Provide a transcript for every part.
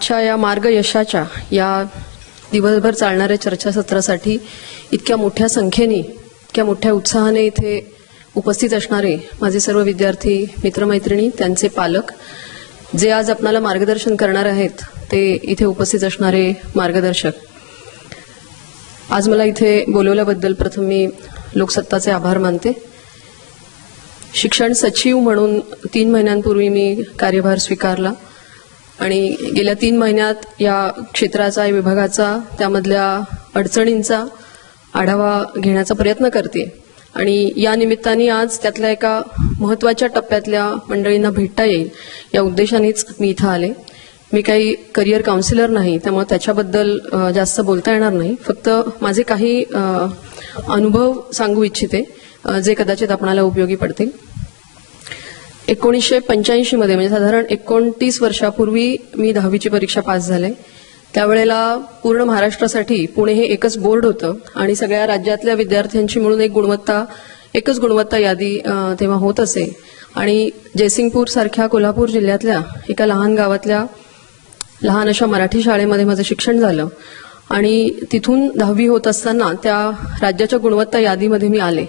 आजच्या या मार्ग यशाच्या या दिवसभर चालणाऱ्या चर्चासत्रासाठी इतक्या मोठ्या संख्येने इतक्या मोठ्या उत्साहाने इथे उपस्थित असणारे माझे सर्व विद्यार्थी मित्रमैत्रिणी त्यांचे पालक जे आज आपल्याला मार्गदर्शन करणार आहेत ते इथे उपस्थित असणारे मार्गदर्शक आज मला इथे बोलवल्याबद्दल प्रथम मी लोकसत्ताचे आभार मानते। शिक्षण सचिव म्हणून 3 महिन्यांपूर्वी मी कार्यभार स्वीकारला आणि गेल्या 3 महिन्यात या क्षेत्राचा या विभागाचा त्यामधल्या अडचणींचा आढावा घेण्याचा प्रयत्न करते आणि या निमित्ताने आज त्यातल्या एका महत्त्वाच्या टप्प्यातल्या मंडळींना भेटता येईल या उद्देशानेच मी इथं आले। मी काही करिअर काउन्सिलर नाही त्यामुळे त्याच्याबद्दल जास्त बोलता येणार नाही, फक्त माझे काही अनुभव सांगू इच्छिते जे कदाचित आपणाला उपयोगी पडतील। 1985 मध्ये म्हणजे साधारण 29 वर्षापूर्वी मी 10वीची परीक्षा पास झाले। त्यावेळेला पूर्ण महाराष्ट्रासाठी पुणे हे एकच बोर्ड होतं आणि सगळ्या राज्यातल्या विद्यार्थ्यांची मिळून एकच गुणवत्ता यादी तेव्हा होत असे आणि जयसिंगपूर सारख्या कोल्हापूर जिल्ह्यातल्या एका लहान गावातल्या लहान अशा मराठी शाळेमध्ये माझं शिक्षण झालं आणि तिथून 10वी होत असताना त्या राज्याच्या गुणवत्ता यादीमध्ये मी आले।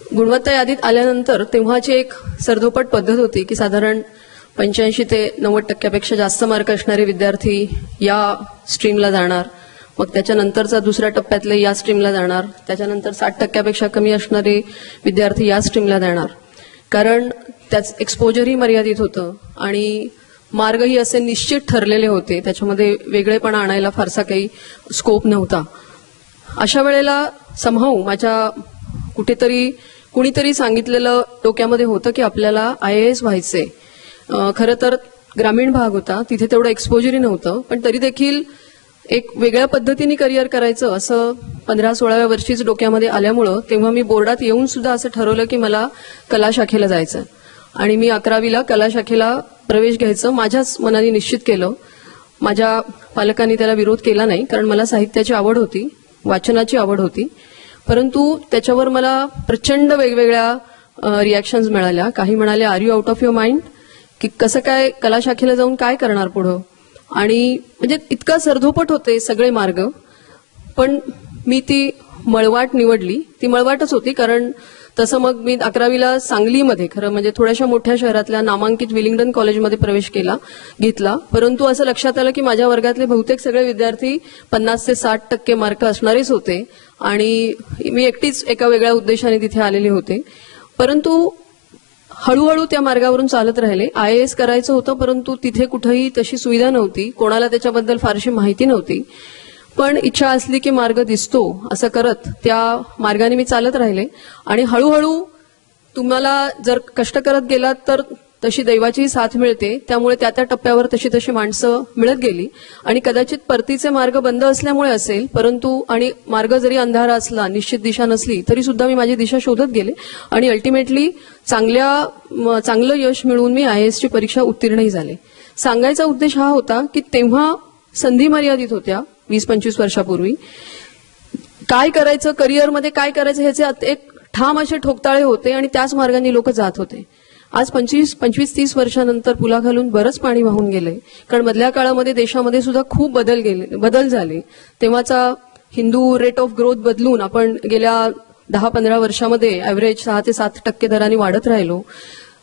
गुणवत्ता यादीत आल्यानंतर तेव्हाची एक सरधोपट पद्धत होती की साधारण 85 ते 90% जास्त मार्क असणारे विद्यार्थी या स्ट्रीमला जाणार, मग त्याच्यानंतरचा दुसऱ्या टप्प्यातले या स्ट्रीमला जाणार, त्याच्यानंतर 60% कमी असणारे विद्यार्थी या स्ट्रीमला जाणार, कारण त्याच एक्सपोजरही मर्यादित होतं आणि मार्गही असे निश्चित ठरलेले होते, त्याच्यामध्ये वेगळेपणा आणायला फारसा काही स्कोप नव्हता। अशा वेळेला समहाऊ माझ्या कुणीतरी सांगितलेलं डोक्यामध्ये होतं की आपल्याला IAS व्हायचे। खरं तर ग्रामीण भाग होता, तिथे तेवढं एक्सपोजरही नव्हतं, पण तरी देखील एक वेगळ्या पद्धतीने करिअर करायचं असं 15-16व्या वर्षीच डोक्यामध्ये आल्यामुळं तेव्हा मी बोर्डात येऊन सुद्धा असं ठरवलं की मला कला शाखेला जायचं आणि मी 11वीला कला शाखेला प्रवेश घ्यायचं माझ्याच मनाने निश्चित केलं। माझ्या पालकांनी त्याला विरोध केला नाही, कारण मला साहित्याची आवड होती, वाचनाची आवड होती, परंतु त्याच्यावर मला प्रचंड वेगवेगळ्या रिॲक्शन्स मिळाल्या। काही म्हणाले are you out of your mind, की कसं काय कला शाखेला जाऊन काय करणार पुढं, आणि म्हणजे इतका सरधोपट होते सगळे मार्ग, पण मी ती मळवाट निवडली। ती मळवाटच होती, कारण तसं मग मी 11वीला सांगलीमध्ये खरं म्हणजे थोड्याशा मोठ्या शहरातल्या नामांकित विलिंग्डन कॉलेजमध्ये प्रवेश घेतला, परंतु असं लक्षात आलं की माझ्या वर्गातले बहुतेक सगळे विद्यार्थी 50 ते 60% मार्क असणारेच होते आणि मी एकटीच एका वेगळ्या उद्देशाने तिथे आलेले होते। परंतु हळूहळू त्या मार्गावरून चालत राहिले। IAS करायचं होतं, परंतु तिथे कुठेही तशी सुविधा नव्हती, कोणाला त्याच्याबद्दल फारशी माहिती नव्हती, पण इच्छा असली की मार्ग दिसतो असं करत त्या मार्गाने मी चालत राहिले आणि हळूहळू तुम्हाला जर कष्ट करत गेलात तर तशी दैवाचीही साथ मिळते, त्यामुळे त्या टप्प्यावर तशी माणसं मिळत गेली आणि कदाचित परतीचे मार्ग बंद असल्यामुळे असेल, परंतु आणि मार्ग जरी अंधारा असला, निश्चित दिशा नसली तरी सुद्धा मी माझी दिशा शोधत गेले आणि अल्टिमेटली चांगलं यश मिळवून मी IAS ची परीक्षा उत्तीर्णही झाले। सांगायचा उद्देश हा होता की तेव्हा संधी मर्यादित होत्या 20-25 वर्षापूर्वी। काय करायचं करिअरमध्ये, काय करायचं ह्याचे एक ठाम असे ठोकताळे होते आणि त्याच मार्गाने लोक जात होते। आज 25-30 वर्षानंतर पुलाखालून बरंच पाणी वाहून गेले, कारण मधल्या काळामध्ये देशामध्ये सुद्धा खूप बदल झाले। तेव्हाचा हिंदू रेट ऑफ ग्रोथ बदलून आपण गेल्या 10-15 वर्षामध्ये ऍव्हरेज 6 ते 7% दराने वाढत राहिलो।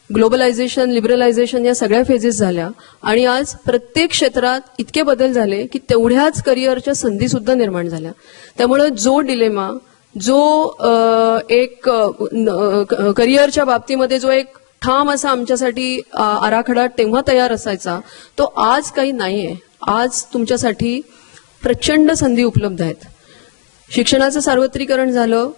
ग्लोबलायझेशन, लिबरलायझेशन या सगळ्या फेजेस झाल्या आणि आज प्रत्येक क्षेत्रात इतके बदल झाले की तेवढ्याच करिअरच्या संधी सुद्धा निर्माण झाल्या। त्यामुळे जो डिलेमा, जो एक करिअरच्या बाबतीमध्ये जो एक ठाम असा आमच्यासाठी आराखडा तेव्हा तयार असायचा, तो आज काही नाहीये। आज तुमच्यासाठी प्रचंड संधी उपलब्ध आहेत। शिक्षणाचं सार्वत्रिकरण झालं,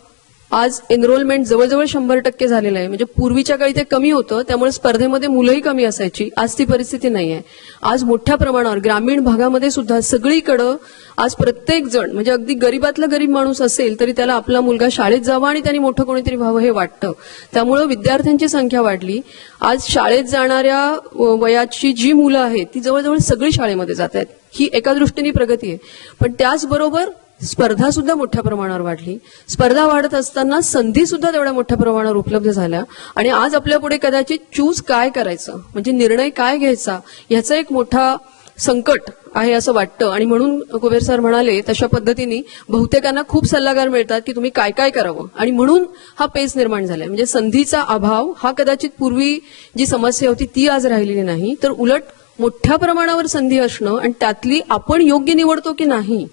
आज एनरोलमेंट जवळजवळ 100% झालेलं आहे, म्हणजे पूर्वीच्या काळी ते कमी होतं, त्यामुळे स्पर्धेमध्ये मुलंही कमी असायची, आज ती परिस्थिती नाहीये। आज मोठ्या प्रमाणावर ग्रामीण भागामध्ये सुद्धा सगळीकडे आज प्रत्येक जण म्हणजे अगदी गरीबातला गरीब माणूस असेल तरी त्याला आपला मुलगा शाळेत जावा आणि त्यांनी मोठं कोणीतरी व्हावं हे वाटतं, त्यामुळे विद्यार्थ्यांची संख्या वाढली। आज शाळेत जाणाऱ्या वयाची जी मुलं आहेत ती जवळजवळ सगळी शाळेमध्ये जात आहेत, ही एका दृष्टीने प्रगती आहे, पण त्याचबरोबर स्पर्धा सुद्धा मोठ्या प्रमाणावर वाढली। स्पर्धा वाढत असताना संधी सुद्धा तेवढ्या मोठ्या प्रमाणावर उपलब्ध झाल्या आणि आज आपल्या पुढे कदाचित चूज काय करायचं म्हणजे निर्णय काय घ्यायचा याचा एक मोठा संकट आहे असं वाटतं आणि म्हणून कुबेर सर म्हणाले तशा पद्धतीने बहुतेकांना खूप सल्लागार मिळतात की तुम्ही काय काय करावं आणि म्हणून हा पेच निर्माण झालाय. म्हणजे संधीचा अभाव हा कदाचित पूर्वी जी समस्या होती ती आज राहिलेली नाही, तर उलट मोठ्या प्रमाणावर संधी असणं आणि त्यातली आपण योग्य निवडतो की नाही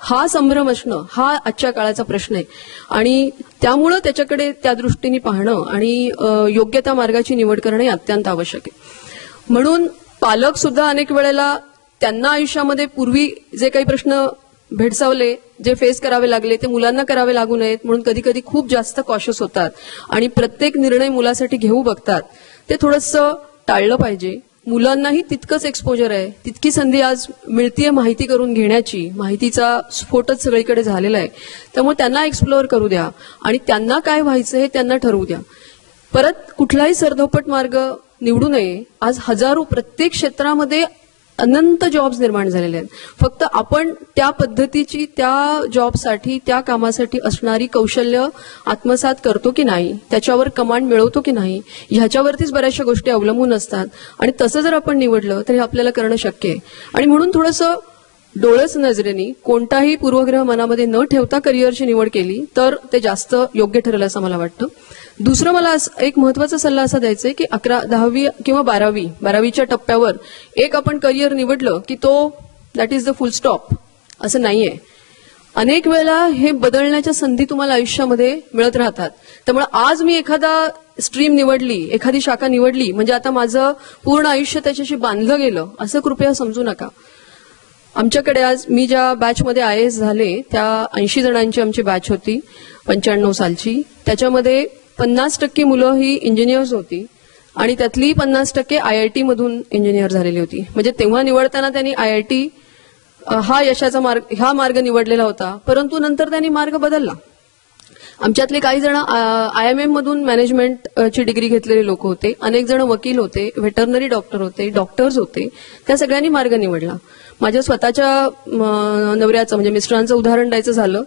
हा संभ्रम असणं हा आजच्या काळाचा प्रश्न आहे. आणि त्यामुळं त्याच्याकडे त्या दृष्टीने पाहणं आणि योग्य त्या मार्गाची निवड करणं अत्यंत आवश्यक आहे. म्हणून पालक सुद्धा अनेक वेळेला त्यांना आयुष्यामध्ये पूर्वी जे काही प्रश्न भेडसावले, जे फेस करावे लागले ते मुलांना करावे लागू नयेत म्हणून कधी कधी खूप जास्त कॉशियस होतात आणि प्रत्येक निर्णय मुलासाठी घेऊ बघतात. ते थोडंसं टाळलं पाहिजे. मुलांनाही तितकंच एक्सपोजर आहे, तितकी संधी आज मिळतीये माहिती करून घेण्याची. माहितीचा स्फोटच सगळीकडे झालेला आहे, त्यामुळे त्यांना एक्सप्लोअर करू द्या आणि त्यांना काय व्हायचं हे त्यांना ठरवू द्या. परत कुठलाही सरधोपट मार्ग निवडू नये. आज हजारो प्रत्येक क्षेत्रामध्ये अनंत जॉब्स निर्माण झालेले आहेत. फक्त आपण त्या पद्धतीची त्या जॉबसाठी त्या कामासाठी असणारी कौशल्य आत्मसात करतो की नाही, त्याच्यावर कमांड मिळवतो की नाही, ह्याच्यावरतीच बऱ्याचशा गोष्टी अवलंबून असतात. आणि तसं जर आपण निवडलं तर हे आपल्याला करणं शक्य आहे. आणि म्हणून थोडंसं डोळस नजरेने कोणताही पूर्वग्रह मनामध्ये न ठेवता करिअरची निवड केली तर ते जास्त योग्य ठरेल असं मला वाटतं. दुसरं मला एक महत्वाचा सल्ला असा द्यायचा आहे की 11, 10वी किंवा 12वीच्या टप्प्यावर एक आपण करिअर निवडलं की तो that is the full stop असं नाहीये. अनेक वेळेला हे बदलण्याच्या संधी तुम्हाला आयुष्यामध्ये मिळत राहतात. त्यामुळे आज मी एखादा स्ट्रीम निवडली, एखादी शाखा निवडली म्हणजे आता माझं पूर्ण आयुष्य त्याच्याशी बांधलं गेलं असं कृपया समजू नका. आमच्याकडे आज मी ज्या बॅचमध्ये IAS झाले त्या 80 जणांची आमची बॅच होती 95 सालची. त्याच्यामध्ये 50% मुलं ही इंजिनियर्स होती आणि त्यातली 50% IIT मधून इंजिनियर झालेली होती. म्हणजे तेव्हा निवडताना त्यांनी IIT हा यशाचा मार्ग निवडलेला होता, परंतु नंतर त्यांनी मार्ग बदलला. आमच्यातले काही जण IIM मधून मॅनेजमेंटची डिग्री घेतलेले लोक होते, अनेक जण वकील होते, व्हेटरनरी डॉक्टर होते, डॉक्टर्स होते. त्या सगळ्यांनी मार्ग निवडला. माझ्या स्वतःच्या नवऱ्याचं म्हणजे मिस्टरांचं उदाहरण द्यायचं झालं,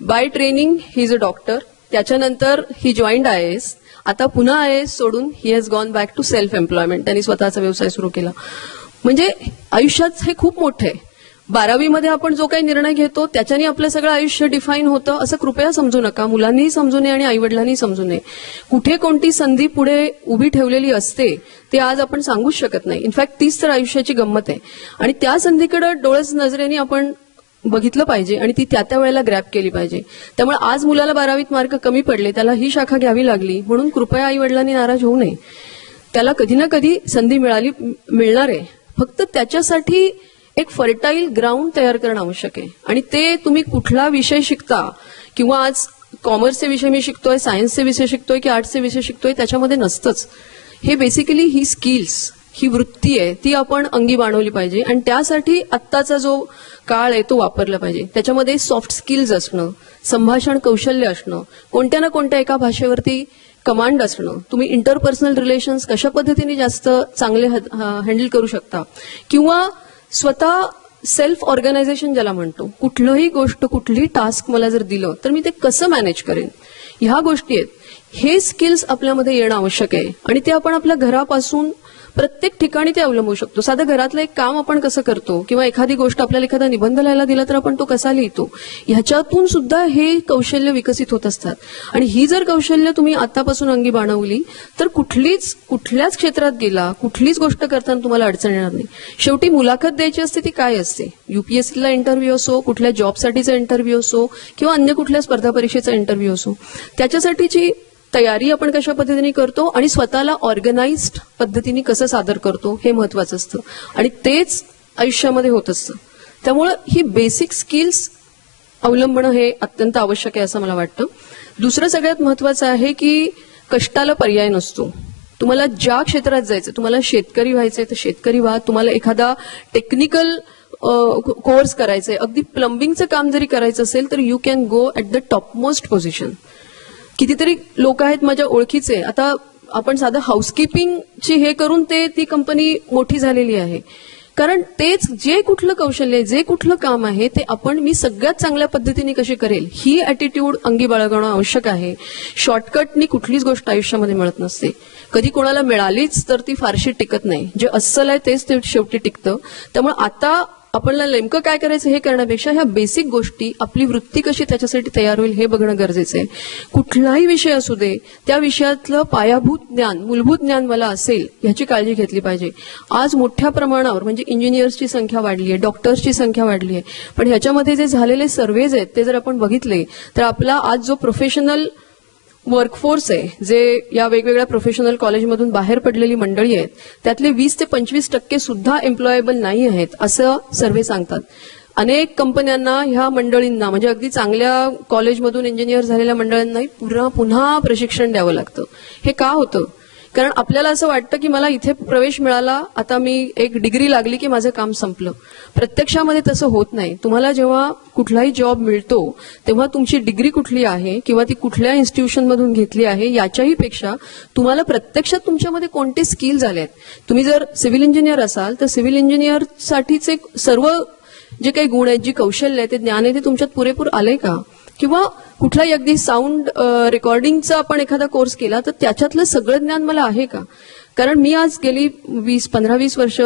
by training he is a doctor. त्याच्यानंतर ही जॉईंड IAS. आता पुन्हा IAS सोडून he has gone back to self employment. त्यांनी स्वतःचा व्यवसाय सुरू केला. म्हणजे आयुष्यात हे खूप मोठं आहे. 12वीमध्ये आपण जो काही निर्णय घेतो त्याच्याने आपलं सगळं आयुष्य डिफाईन होतं असं कृपया समजू नका. मुलांनीही समजू नये आणि आईवडिलांनी समजू नये. कुठे कोणती संधी पुढे उभी ठेवलेली असते ते आज आपण सांगूच शकत नाही. इनफॅक्ट तीच तर आयुष्याची गंमत आहे. आणि त्या संधीकडे डोळस नजरेने आपण बघितलं पाहिजे आणि ती त्या वेळेला ग्रॅब केली पाहिजे. त्यामुळे आज मुलाला 12वीत मार्क कमी पडले, त्याला ही शाखा घ्यावी लागली म्हणून कृपया आई वडिलांनी नाराज होऊ नये. त्याला कधी ना कधी संधी मिळणार आहे. फक्त त्याच्यासाठी एक फर्टाईल ग्राउंड तयार करणं आवश्यक आहे. आणि ते तुम्ही कुठला विषय शिकता किंवा आज कॉमर्सचे विषय मी शिकतोय, सायन्सचे विषय शिकतोय की आर्ट्सचे विषय शिकतोय त्याच्यामध्ये नसतंच. हे बेसिकली ही स्किल्स, ही वृत्ती आहे ती आपण अंगी बाणवली पाहिजे आणि त्यासाठी आत्ताचा जो काळ आहे तो वापरला पाहिजे. त्याच्यामध्ये सॉफ्ट स्किल्स असणं, संभाषण कौशल्य असणं, कोणत्या ना कोणत्या एका भाषेवरती कमांड असणं, तुम्ही इंटरपर्सनल रिलेशन्स कशा पद्धतीने जास्त चांगले हँडल करू शकता किंवा स्वतः सेल्फ ऑर्गनायझेशन ज्याला म्हणतो, कुठलंही गोष्ट कुठलीही टास्क मला जर दिलं तर मी ते कसं मॅनेज करेन, ह्या गोष्टी आहेत. हे स्किल्स आपल्यामध्ये येणं आवश्यक आहे आणि ते आपण आपल्या घरापासून प्रत्येक ठिकाणी ते अवलंबू शकतो. साधं घरातलं एक काम आपण कसं करतो किंवा एखादी गोष्ट आपल्याला एखादा निबंध लिहायला दिला तर आपण तो कसा लिहितो, ह्याच्यातून सुद्धा हे कौशल्य विकसित होत असतात. आणि ही जर कौशल्य तुम्ही आतापासून अंगी बाणवली तर कुठल्याच क्षेत्रात गेला, कुठलीच गोष्ट करताना तुम्हाला अडचण येणार नाही. शेवटी मुलाखत द्यायची असते ती काय असते, UPSCला इंटरव्ह्यू असो, कुठल्या जॉबसाठीचा इंटरव्ह्यू असो किंवा अन्य कुठल्या स्पर्धा परीक्षेचा इंटरव्ह्यू असो, त्याच्यासाठीची तयारी आपण कशा पद्धतीने करतो आणि स्वतःला ऑर्गनाइज्ड पद्धतीने कसं सादर करतो हे महत्वाचं असतं आणि तेच आयुष्यामध्ये होत असतं. त्यामुळे ही बेसिक स्किल्स अवलंबणं हे अत्यंत आवश्यक आहे असं मला वाटतं. दुसरं सगळ्यात महत्वाचं आहे की कष्टाला पर्याय नसतो. तुम्हाला ज्या क्षेत्रात जायचं, तुम्हाला शेतकरी व्हायचंय तर शेतकरी व्हा, तुम्हाला एखादा टेक्निकल कोर्स करायचंय, अगदी प्लंबिंगचं काम जरी करायचं असेल तर you can go at the top most position. कितीतरी लोक आहेत माझ्या ओळखीचे, आता आपण साधं हाऊसकीपिंगची हे करून ती कंपनी मोठी झालेली आहे. कारण तेच जे कुठलं कौशल्य आहे, जे कुठलं काम आहे ते मी सगळ्यात चांगल्या पद्धतीने कशी करेल ही ॲटिट्यूड अंगी बाळगणं आवश्यक आहे. शॉर्टकटनी कुठलीच गोष्ट आयुष्यामध्ये मिळत नसते. कधी कोणाला मिळालीच तर ती फारशी टिकत नाही. जे अस्सल आहे तेच ते शेवटी टिकतं. त्यामुळे आता आपल्याला नेमकं काय करायचं हे करण्यापेक्षा ह्या बेसिक गोष्टी, आपली वृत्ती कशी त्याच्यासाठी तयार होईल हे बघणं गरजेचं आहे. कुठलाही विषय असू दे, त्या विषयातलं पायाभूत ज्ञान, मूलभूत ज्ञान मला असेल ह्याची काळजी घेतली पाहिजे. आज मोठ्या प्रमाणावर म्हणजे इंजिनियर्सची संख्या वाढली आहे, डॉक्टर्सची संख्या वाढली आहे, पण ह्याच्यामध्ये जे झालेले सर्व्हेज आहेत ते जर आपण बघितले तर आपला आज जो प्रोफेशनल वर्कफोर्स आहे, जे या वेगवेगळ्या प्रोफेशनल कॉलेजमधून बाहेर पडलेली मंडळी आहेत, त्यातले 20 ते 25% सुद्धा एम्प्लॉयेबल नाही आहेत असं सर्व्हे सांगतात. अनेक कंपन्यांना ह्या मंडळींना म्हणजे अगदी चांगल्या कॉलेजमधून इंजिनियर झालेल्या मंडळींना पुन्हा प्रशिक्षण द्यावं लागतं. हे का होतं? कारण आपल्याला असं वाटतं की मला इथे प्रवेश मिळाला, आता मी एक डिग्री लागली की माझं काम संपलं. प्रत्यक्षामध्ये तसं होत नाही. तुम्हाला जेव्हा कुठलाही जॉब मिळतो तेव्हा तुमची डिग्री कुठली आहे किंवा ती कुठल्या इन्स्टिट्यूशनमधून घेतली आहे याच्याही पेक्षा तुम्हाला प्रत्यक्षात तुमच्यामध्ये कोणते स्किल्स आले आहेत. तुम्ही जर सिव्हिल इंजिनियर असाल तर सिव्हिल इंजिनियरसाठीचे सर्व जे काही गुण आहेत, जी कौशल्य आहे, ते ज्ञान आहे, ते तुमच्यात पुरेपूर आले का? किंवा कुठलाही अगदी साऊंड रेकॉर्डिंगचा आपण एखादा कोर्स केला तर त्याच्यातलं सगळं ज्ञान मला आहे का? कारण मी आज गेली 15-20 वर्ष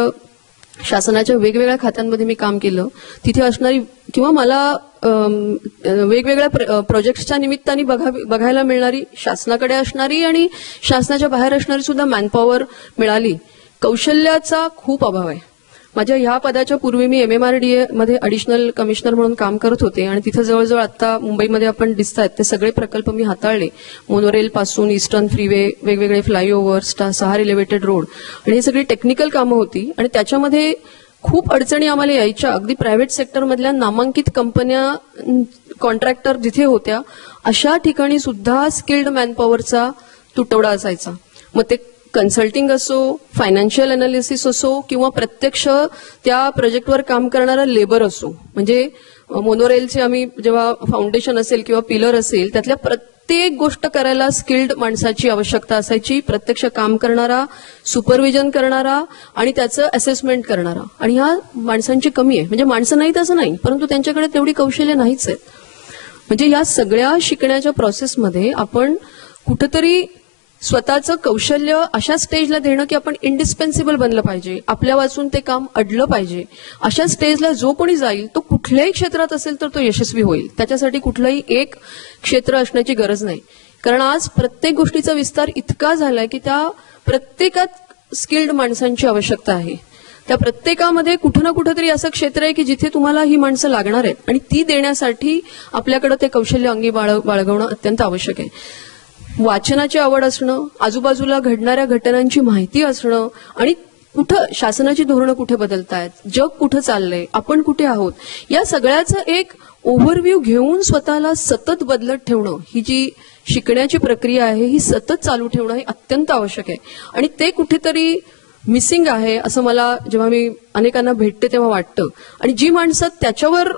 शासनाच्या वेगवेगळ्या खात्यांमध्ये मी काम केलं. तिथे असणारी किंवा मला वेगवेगळ्या प्रोजेक्ट्सच्या निमित्ताने बघायला मिळणारी, शासनाकडे असणारी आणि शासनाच्या बाहेर असणारी सुद्धा मॅनपॉवर मिळाली. कौशल्याचा खूप अभाव आहे. माझ्या ह्या पदाच्या पूर्वी मी MMRDA मध्ये ॲडिशनल कमिशनर म्हणून काम करत होते आणि तिथं जवळजवळ आता मुंबईमध्ये आपण दिसतायत ते सगळे प्रकल्प मी हाताळले. मोनोरेल पासून ईस्टर्न फ्रीवे, वेगवेगळे फ्लायओव्हर्स, 6 रिलेव्हेटेड रोड, आणि ही सगळी टेक्निकल कामं होती. आणि त्याच्यामध्ये खूप अडचणी आम्हाला यायच्या. अगदी प्रायव्हेट सेक्टरमधल्या नामांकित कंपन्या, कॉन्ट्रॅक्टर जिथे होत्या अशा ठिकाणी सुद्धा स्किल्ड मॅनपॉवरचा तुटवडा असायचा. मग ते कन्सल्टिंग असो, फायनान्शियल अनालिसिस असो किंवा प्रत्यक्ष त्या प्रोजेक्टवर काम करणारा लेबर असो. म्हणजे मोनोरेलचे आम्ही जेव्हा फाउंडेशन असेल किंवा पिलर असेल त्यातल्या प्रत्येक गोष्ट करायला स्किल्ड माणसाची आवश्यकता असायची. प्रत्यक्ष काम करणारा, सुपरविजन करणारा आणि त्याचं असेसमेंट करणारा. आणि ह्या माणसांची कमी आहे. म्हणजे माणसं नाहीत असं नाही, परंतु त्यांच्याकडे तेवढी कौशल्य नाहीच आहेत. म्हणजे या सगळ्या शिकण्याच्या प्रोसेसमध्ये आपण कुठंतरी स्वतःचं कौशल्य अशा स्टेजला देणं की आपण इंडिस्पेन्सिबल बनलं पाहिजे, आपल्या वाचून ते काम अडलं पाहिजे. अशा स्टेजला जो कोणी जाईल तो कुठल्याही क्षेत्रात असेल तर तो यशस्वी होईल. त्याच्यासाठी कुठलंही एक क्षेत्र असण्याची गरज नाही. कारण आज प्रत्येक गोष्टीचा विस्तार इतका झालाय की त्या प्रत्येकात स्किल्ड माणसांची आवश्यकता आहे. त्या प्रत्येकामध्ये कुठं ना कुठंतरी असं क्षेत्र आहे की जिथे तुम्हाला ही माणसं लागणार आहेत आणि ती देण्यासाठी आपल्याकडे ते कौशल्य अंगी बाळगणं अत्यंत आवश्यक आहे. वाचनाची आवड असणं, आजूबाजूला घडणाऱ्या घटनांची माहिती असणं आणि कुठं शासनाची धोरणं कुठे बदलतायत, जग कुठं चाललंय, आपण कुठे आहोत, या सगळ्याचं एक ओव्हरव्ह्यू घेऊन स्वतःला सतत बदलत ठेवणं, ही जी शिकण्याची प्रक्रिया आहे ही सतत चालू ठेवणं हे अत्यंत आवश्यक आहे. आणि ते कुठेतरी मिसिंग आहे असं मला जेव्हा मी अनेकांना भेटते तेव्हा वाटतं. आणि जी माणसं त्याच्यावर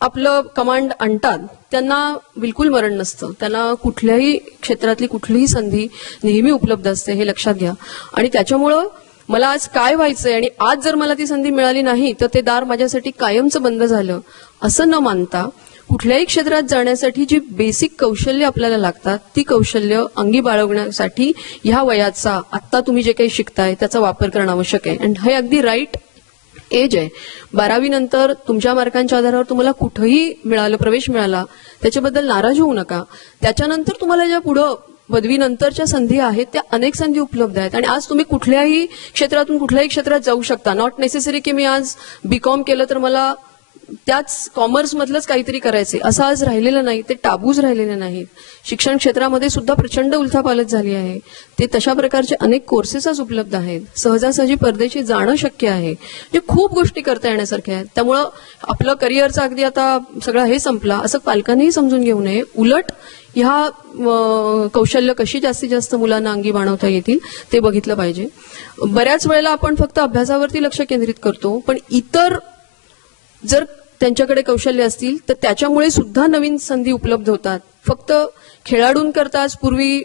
आपलं कमांड आणतात त्यांना बिलकुल मरण नसतं. त्यांना कुठल्याही क्षेत्रातली कुठलीही संधी नेहमी उपलब्ध असते, हे लक्षात घ्या. आणि त्याच्यामुळं मला आज काय व्हायचंय आणि आज जर मला ती संधी मिळाली नाही तर ते दार माझ्यासाठी कायमचं बंद झालं असं न मानता कुठल्याही क्षेत्रात जाण्यासाठी जी बेसिक कौशल्य आपल्याला लागतात ती कौशल्य अंगी बाळगण्यासाठी ह्या वयाचा आत्ता तुम्ही जे काही शिकताय त्याचा वापर करणं आवश्यक आहे. आणि हे अगदी राईट एज आहे. 12वी नंतर तुमच्या मार्कांच्या आधारावर तुम्हाला कुठेही मिळालं, प्रवेश मिळाला, त्याच्याबद्दल नाराज होऊ नका. त्याच्यानंतर तुम्हाला ज्या पुढं पदवीनंतरच्या संधी आहेत त्या अनेक संधी उपलब्ध आहेत. आणि आज तुम्ही कुठल्याही क्षेत्रातून कुठल्याही क्षेत्रात जाऊ शकता. नॉट नेसेसरी की मी आज B.Com केलं तर मला त्याच कॉमर्समधलंच काहीतरी करायचे असं आज राहिलेलं नाही. ते टाबूज राहिलेले नाहीत. शिक्षण क्षेत्रामध्ये सुद्धा प्रचंड उलथापालथ झाली आहे. ते तशा प्रकारचे अनेक कोर्सेस आज उपलब्ध आहेत. सहजासहजी परदेशी जाणं शक्य आहे. म्हणजे खूप गोष्टी करता येण्यासारख्या आहेत. त्यामुळं आपलं करिअरचं अगदी आता सगळं हे संपला असं पालकांनीही समजून घेऊ नये. उलट ह्या कौशल्य कशी जास्तीत जास्त मुलांना अंगी बाणवता येतील ते बघितलं पाहिजे. बऱ्याच वेळेला आपण फक्त अभ्यासावरती लक्ष केंद्रित करतो, पण इतर जर त्यांच्याकडे कौशल्य असतील तर त्याच्यामुळे सुद्धा नवीन संधी उपलब्ध होतात. फक्त खेळाडूंकरताच पूर्वी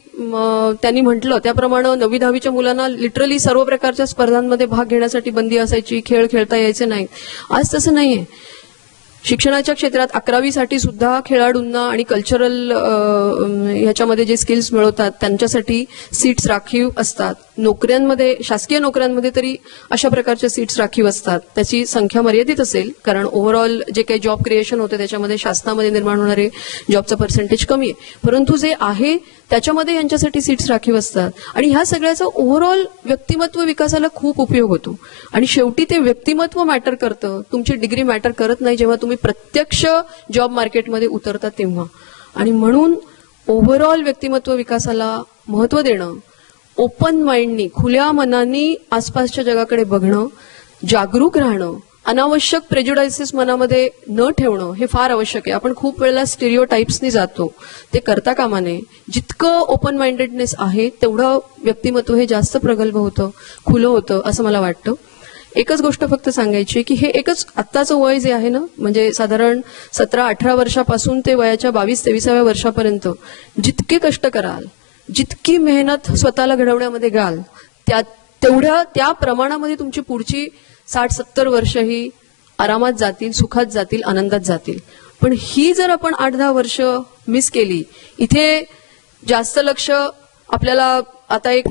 त्यांनी म्हटलं त्याप्रमाणे 9वी-10वीच्या मुलांना लिटरली सर्व प्रकारच्या स्पर्धांमध्ये भाग घेण्यासाठी बंदी असायची, खेळ खेळता यायचे नाही. आज तसं नाहीये. शिक्षणाच्या क्षेत्रात 11वीसाठी सुद्धा खेळाडूंना आणि कल्चरल ह्याच्यामध्ये जे स्किल्स मिळवतात त्यांच्यासाठी सीट्स राखीव असतात. नोकऱ्यांमध्ये, शासकीय नोकऱ्यांमध्ये तरी अशा प्रकारच्या सीट्स राखीव असतात. त्याची संख्या मर्यादित असेल कारण ओव्हरऑल जे काही जॉब क्रिएशन होते त्याच्यामध्ये शासनामध्ये निर्माण होणारे जॉबचं पर्सेंटेज कमी आहे, परंतु जे आहे त्याच्यामध्ये यांच्यासाठी सीट्स राखीव असतात. आणि ह्या सगळ्याचा ओव्हरऑल व्यक्तिमत्व विकासाला खूप उपयोग होतो. आणि शेवटी ते व्यक्तिमत्व मॅटर करतं, तुमची डिग्री मॅटर करत नाही जेव्हा तुम्ही प्रत्यक्ष जॉब मार्केटमध्ये उतरता तेव्हा. आणि म्हणून ओव्हरऑल व्यक्तिमत्व विकासाला महत्व देणं, ओपन माइंडनी, खुल्या मनानी आसपासच्या जगाकडे बघणं, जागरूक राहणं, अनावश्यक प्रेज्युडायसेस मनामध्ये न ठेवणं हे फार आवश्यक आहे. आपण खूप वेळेला स्टिरिओटाइप्सनी जातो, ते करता कामा नये. जितकं ओपन माइंडेडनेस आहे तेवढं व्यक्तिमत्व हे जास्त प्रगल्भ होतं, खुलं होतं असं मला वाटतं. एकच गोष्ट फक्त सांगायची की हे एकच आत्ताचं वय जे आहे ना, म्हणजे साधारण 17-18 वर्षापासून ते वयाच्या 22-23व्या वर्षापर्यंत जितके कष्ट कराल, जितकी मेहनत स्वतःला घडवण्यामध्ये घाल, त्या प्रमाणामध्ये तुमची पुढची 60-70 वर्ष ही आरामात जातील, सुखात जातील, आनंदात जातील. पण ही जर आपण 8-10 वर्ष मिस केली, इथे जास्त लक्ष आपल्याला आता एक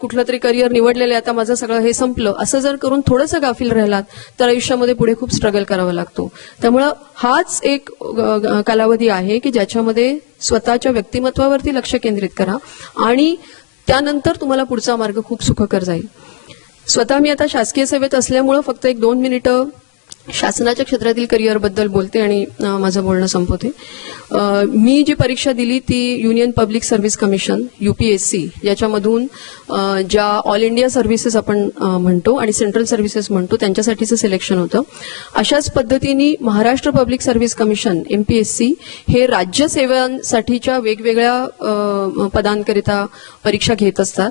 कुठलं तरी करिअर निवडलेलं आहे, आता माझं सगळं हे संपलं, असं जर करून थोडंसं गाफील राहिलात तर आयुष्यामध्ये पुढे खूप स्ट्रगल करावा लागतो. त्यामुळं हाच एक कालावधी आहे की ज्याच्यामध्ये स्वतःच्या व्यक्तिमत्वावरती लक्ष केंद्रित करा आणि त्यानंतर तुम्हाला पुढचा मार्ग खूप सुखकर जाईल. स्वतः मी आता शासकीय सेवेत असल्यामुळं फक्त 1-2 मिनिटं शासनाच्या क्षेत्रातील करिअरबद्दल बोलते आणि माझं बोलणं संपवते. मी जी परीक्षा दिली ती union public service commission UPSC याच्यामधून ज्या ऑल इंडिया सर्व्हिसेस आपण म्हणतो आणि सेंट्रल सर्व्हिसेस म्हणतो त्यांच्यासाठीचं सिलेक्शन होतं. अशाच पद्धतीने Maharashtra public service commission MPSC हे राज्य सेवांसाठीच्या वेगवेगळ्या पदांकरिता परीक्षा घेत असतात.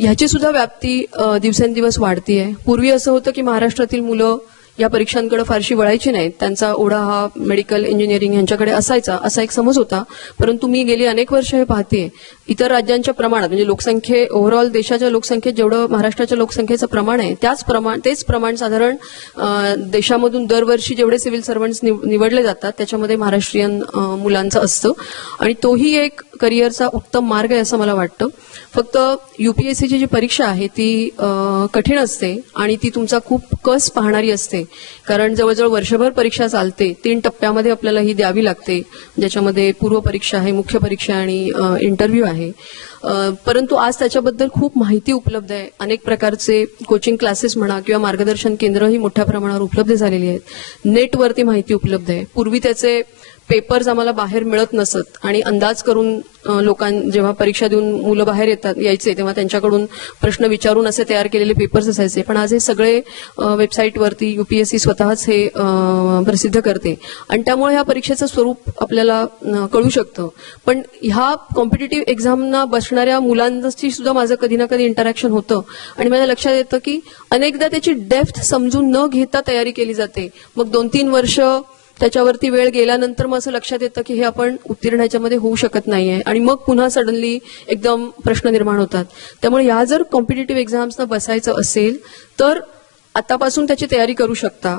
ह्याची सुद्धा व्याप्ती दिवसेंदिवस वाढतीये. पूर्वी असं होतं की महाराष्ट्रातील मुलं या परीक्षांकडे फारशी वळायची नाहीत, त्यांचा ओढा हा मेडिकल, इंजिनिअरिंग यांच्याकडे असायचा, असा एक समज होता. परंतु मी गेली अनेक वर्ष हे पाहते, इतर राज्यांच्या प्रमाणात म्हणजे ओव्हरऑल देशाच्या लोकसंख्येत जेवढं महाराष्ट्राच्या लोकसंख्येचं प्रमाण आहे तेच प्रमाण साधारण देशामधून दरवर्षी जेवढे सिव्हिल सर्वंट्स निवडले जातात त्याच्यामध्ये महाराष्ट्रीयन मुलांचं असतं. आणि तोही एक करिअरचा उत्तम मार्ग आहे असं मला वाटतं. फक्त UPSCची जी परीक्षा आहे ती कठीण असते आणि ती तुमचा खूप कस पाहणारी असते, कारण जवळजवळ वर्षभर परीक्षा चालते. 3 टप्प्यामध्ये आपल्याला ही द्यावी लागते, ज्याच्यामध्ये पूर्व परीक्षा आहे, मुख्य परीक्षा आणि इंटरव्ह्यू आहे. परंतु आज त्याच्याबद्दल खूप माहिती उपलब्ध आहे. अनेक प्रकारचे कोचिंग क्लासेस म्हणा किंवा मार्गदर्शन केंद्रही मोठ्या प्रमाणावर उपलब्ध झालेली आहेत. नेटवरती माहिती उपलब्ध आहे. पूर्वी त्याचे पेपर्स आम्हाला बाहेर मिळत नसत आणि अंदाज करून जेव्हा परीक्षा देऊन मुलं बाहेर यायचे तेव्हा त्यांच्याकडून प्रश्न विचारून असे तयार केलेले पेपर्स असायचे. पण आज हे सगळे वेबसाईटवरती UPSC स्वतःच हे प्रसिद्ध करते आणि त्यामुळे ह्या परीक्षेचं स्वरूप आपल्याला कळू शकतं. पण ह्या कॉम्पिटिटिव्ह एक्झामना बसणाऱ्या मुलांची सुद्धा माझं कधी ना कधी इंटरॅक्शन होतं आणि माझ्या लक्षात येतं की अनेकदा त्याची डेप्थ समजून न घेता तयारी केली जाते. मग 2-3 वर्ष त्याच्यावरती वेळ गेल्यानंतर मग असं लक्षात येतं की हे आपण उत्तीर्ण ह्याच्यामध्ये होऊ शकत नाहीये आणि मग पुन्हा सडनली एकदम प्रश्न निर्माण होतात. त्यामुळे ह्या जर कॉम्पिटिटिव्ह एक्झाम्सना बसायचं असेल तर आतापासून त्याची तयारी करू शकता.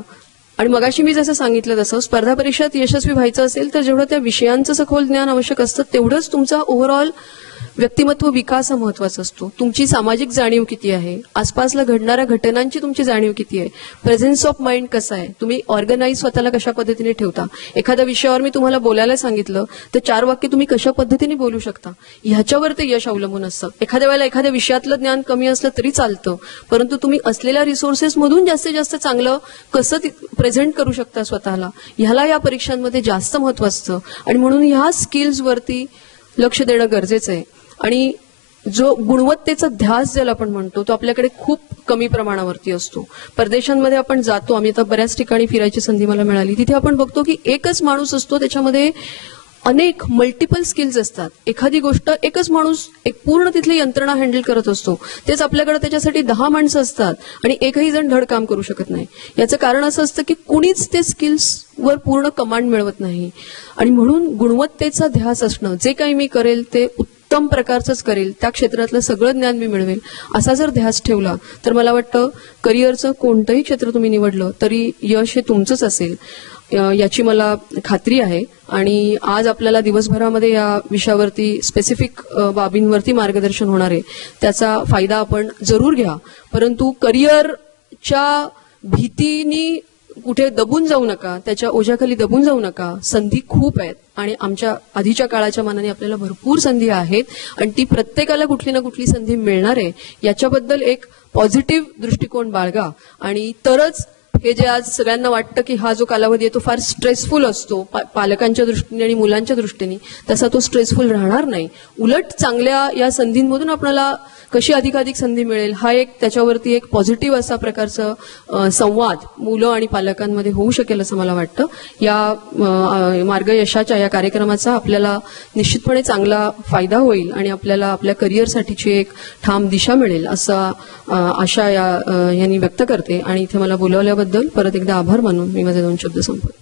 आणि मगाशी मी जसं सांगितलं तसं स्पर्धा परीक्षेत यशस्वी व्हायचं असेल तर जेवढं त्या विषयांचं सखोल ज्ञान आवश्यक असतं तेवढंच तुमचा ओव्हरऑल व्यक्तिमत्व विकास हा महत्वाचा असतो. तुमची सामाजिक जाणीव किती आहे, आसपासला घडणाऱ्या घटनांची तुमची जाणीव किती आहे, प्रेझेन्स ऑफ माइंड कसं आहे, तुम्ही ऑर्गनाईज स्वतःला कशा पद्धतीने ठेवता. एखाद्या विषयावर मी तुम्हाला बोलायला सांगितलं तर 4 वाक्य तुम्ही कशा पद्धतीने बोलू शकता ह्याच्यावर ते यश अवलंबून असतं. एखाद्या वेळेला एखाद्या विषयातलं ज्ञान कमी असलं तरी चालतं, परंतु तुम्ही असलेल्या रिसोर्सेस मधून जास्तीत जास्त चांगलं कसं प्रेझेंट करू शकता स्वतःला, ह्याला या परीक्षांमध्ये जास्त महत्व असतं. आणि म्हणून ह्या स्किल्सवरती लक्ष देणं गरजेचं आहे. आणि जो गुणवत्तेचा ध्यास ज्याला आपण म्हणतो तो आपल्याकडे खूप कमी प्रमाणावरती असतो. परदेशांमध्ये आपण जातो, आम्ही आता बऱ्याच ठिकाणी फिरायची संधी मला मिळाली, तिथे आपण बघतो की एकच माणूस असतो, त्याच्यामध्ये अनेक मल्टिपल स्किल्स असतात. एखादी गोष्ट एकच माणूस एक पूर्ण तिथली यंत्रणा हँडल करत असतो, तेच आपल्याकडे त्याच्यासाठी 10 माणसं असतात आणि एकही जण धड काम करू शकत नाही. याचं कारण असं असतं की कुणीच ते स्किल्सवर पूर्ण कमांड मिळवत नाही. आणि म्हणून गुणवत्तेचा ध्यास असणं, जे काही मी करेल ते उत्तम प्रकारचंच करेल, त्या क्षेत्रातलं सगळं ज्ञान मी मिळवेल, असा जर ध्यास ठेवला तर मला वाटतं करिअरचं कोणतंही क्षेत्र तुम्ही निवडलं तरी यश हे तुमचंच असेल, याची मला खात्री आहे. आणि आज आपल्याला दिवसभरामध्ये या विषयावरती स्पेसिफिक बाबींवरती मार्गदर्शन होणार आहे, त्याचा फायदा आपण जरूर घ्या. परंतु करिअरच्या भीतीनी कुठे दबून जाऊ नका, त्याच्या ओझ्याखाली दबून जाऊ नका. संधी खूप आहेत आणि आमच्या आधीच्या काळाच्या मानाने आपल्याला भरपूर संधी आहेत आणि ती प्रत्येकाला कुठली ना कुठली संधी मिळणार आहे, याच्याबद्दल एक पॉझिटिव्ह दृष्टिकोन बाळगा. आणि तरच हे जे आज सगळ्यांना वाटतं की हा जो कालावधी आहे तो फार स्ट्रेसफुल असतो पालकांच्या दृष्टीने आणि मुलांच्या दृष्टीने, तसा तो स्ट्रेसफुल राहणार नाही. उलट चांगल्या या संधींमधून आपल्याला कशी अधिकाधिक संधी मिळेल, हा एक त्याच्यावरती एक पॉझिटिव्ह असा प्रकारचं संवाद मुलं आणि पालकांमध्ये होऊ शकेल असं मला वाटतं. या मार्गयशाच्या या कार्यक्रमाचा आपल्याला निश्चितपणे चांगला फायदा होईल आणि आपल्याला आपल्या करिअरसाठीची एक ठाम दिशा मिळेल असा आशा यांनी व्यक्त करते. आणि इथे मला बोलावल्याबद्दल परत एकदा आभार मानून मी माझे 2 शब्द संपवते.